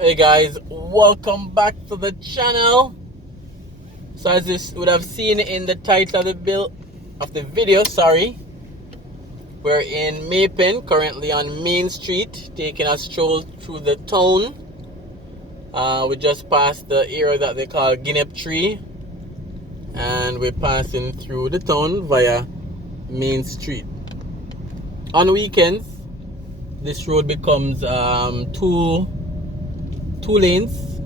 Hey guys, welcome back to the channel. So as you would have seen in the title of the video, we're in Maypen, currently on Main Street, taking a stroll through the town. We just passed the area that they call Guinea Tree, and we're passing through the town via Main Street. On weekends, this road becomes two lanes,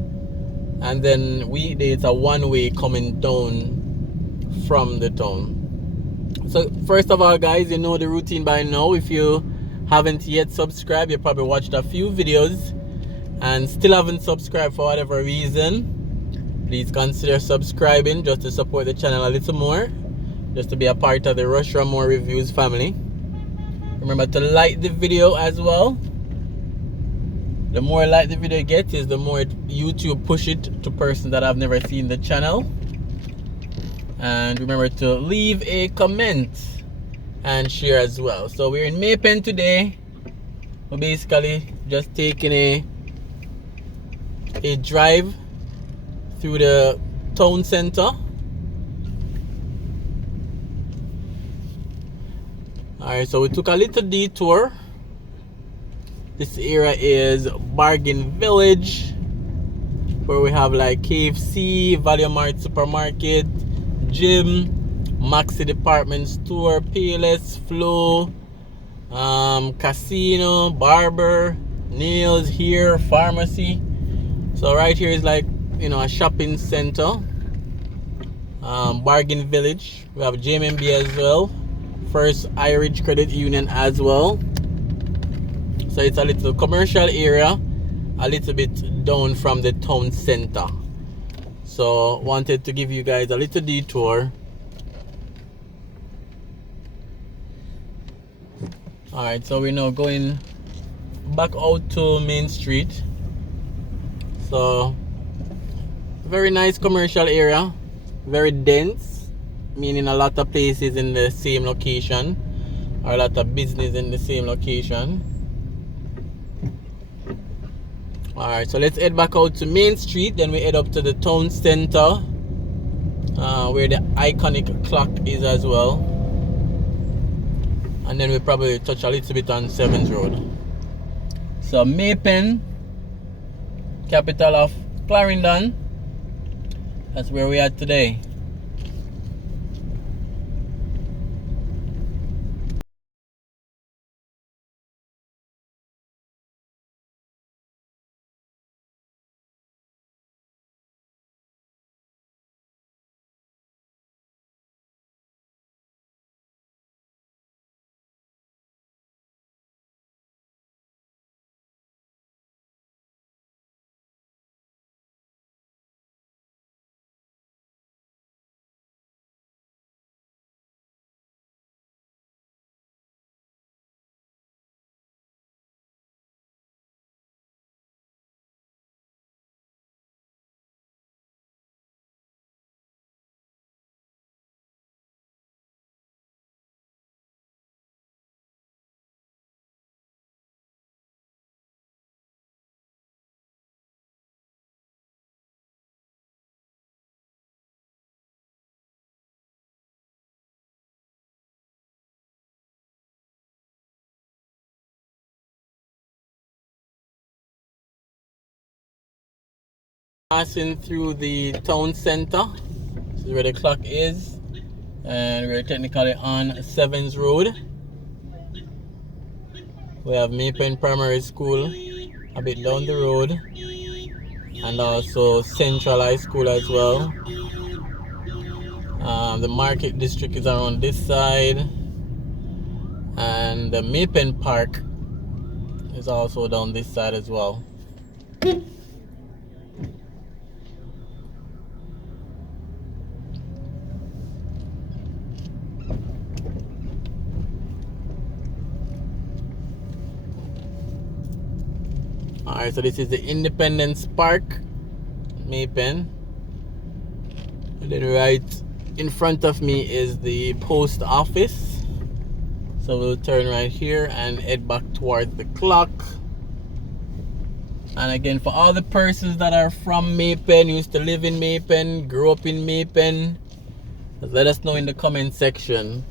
and then weekdays a one-way coming down from the town. So first of all, guys, you know the routine by now. If you haven't yet subscribed, you probably watched a few videos and still haven't subscribed for whatever reason, please consider subscribing just to support the channel a little more, just to be a part of the Raymore Reviews family. Remember to like the video as well. The more like the video gets, is the more YouTube push it to persons that have never seen the channel. And remember to leave a comment and share as well. So we're in Maypen today. We're basically just taking a drive through the town center. Alright, so we took a little detour. This area is Bargain Village, where we have like KFC, Value Mart supermarket, gym, Maxi department store, PLS, Flow, casino, barber, nails, hair, pharmacy. So right here is like, you know, a shopping center. Bargain Village. We have JMB as well. First Irish Credit Union as well. So it's a little commercial area, a little bit down from the town center. So wanted to give you guys a little detour. Alright, so we're now going back out to Main Street. So very nice commercial area, very dense, meaning a lot of places in the same location, or a lot of business in the same location. Alright, so let's head back out to Main Street, then we head up to the town center, where the iconic clock is as well. And then we probably touch a little bit on 7th Road. So Maypen, capital of Clarendon, that's where we are today. Passing through the town center. This is where the clock is, and we're technically on 7th Road. We have Maypen Primary School a bit down the road, and also Central High School as well. The market district is around this side, and the Maypen Park is also down this side as well. Alright, so this is the Independence Park, Maypen. And then right in front of me is the post office. So we'll turn right here and head back towards the clock. And again, for all the persons that are from Maypen, used to live in Maypen, grew up in Maypen, let us know in the comment section.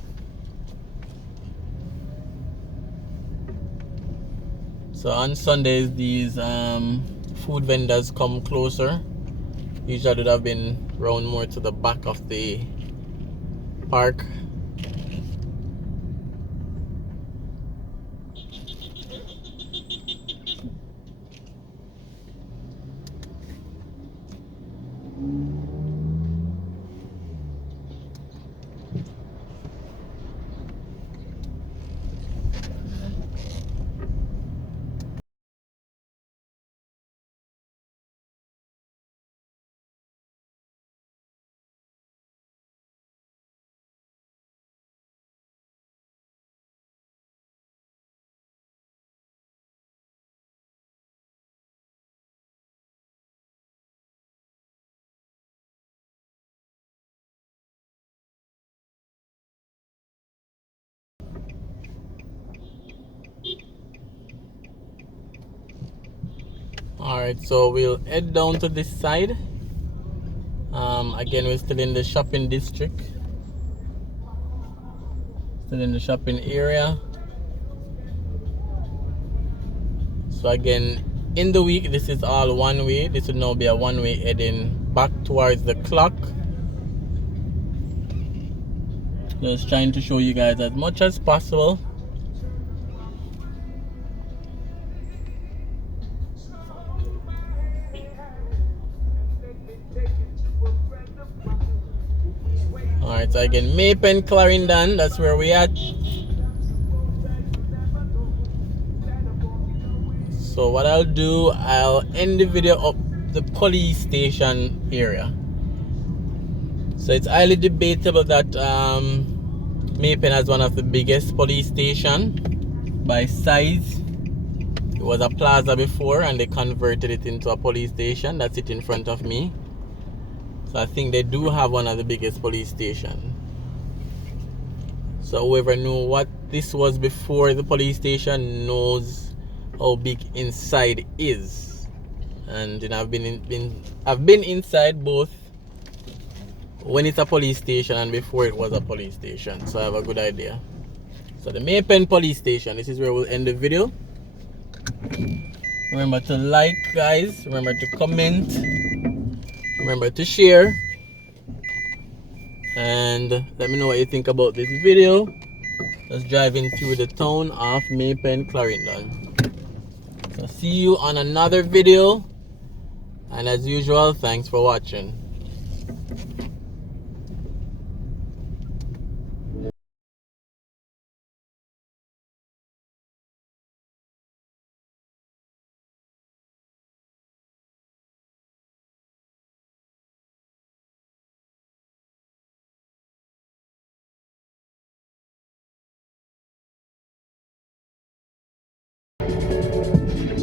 So on Sundays, these food vendors come closer. Usually would have been round more to the back of the park. Alright, so we'll head down to this side. Again, we're still in the shopping district. Still in the shopping area. So again, in the week, this is all one way. This would now be a one way heading back towards the clock. Just trying to show you guys as much as possible. Alright, so again, Maypen, Clarendon, that's where we at. So what I'll do, I'll end the video up the police station area. So it's highly debatable that Maypen has one of the biggest police station by size. It was a plaza before and they converted it into a police station. That's it in front of me. So I think they do have one of the biggest police station. So whoever knew what this was before the police station knows how big inside is. And you know, I've been inside both when it's a police station and before it was a police station. So I have a good idea. So the Maypen police station, this is where we'll end the video. Remember to like, guys. Remember to comment. Remember to share. And let me know what you think about this video. Just driving through the town of Maypen, Clarendon. So see you on another video. And as usual, thanks for watching.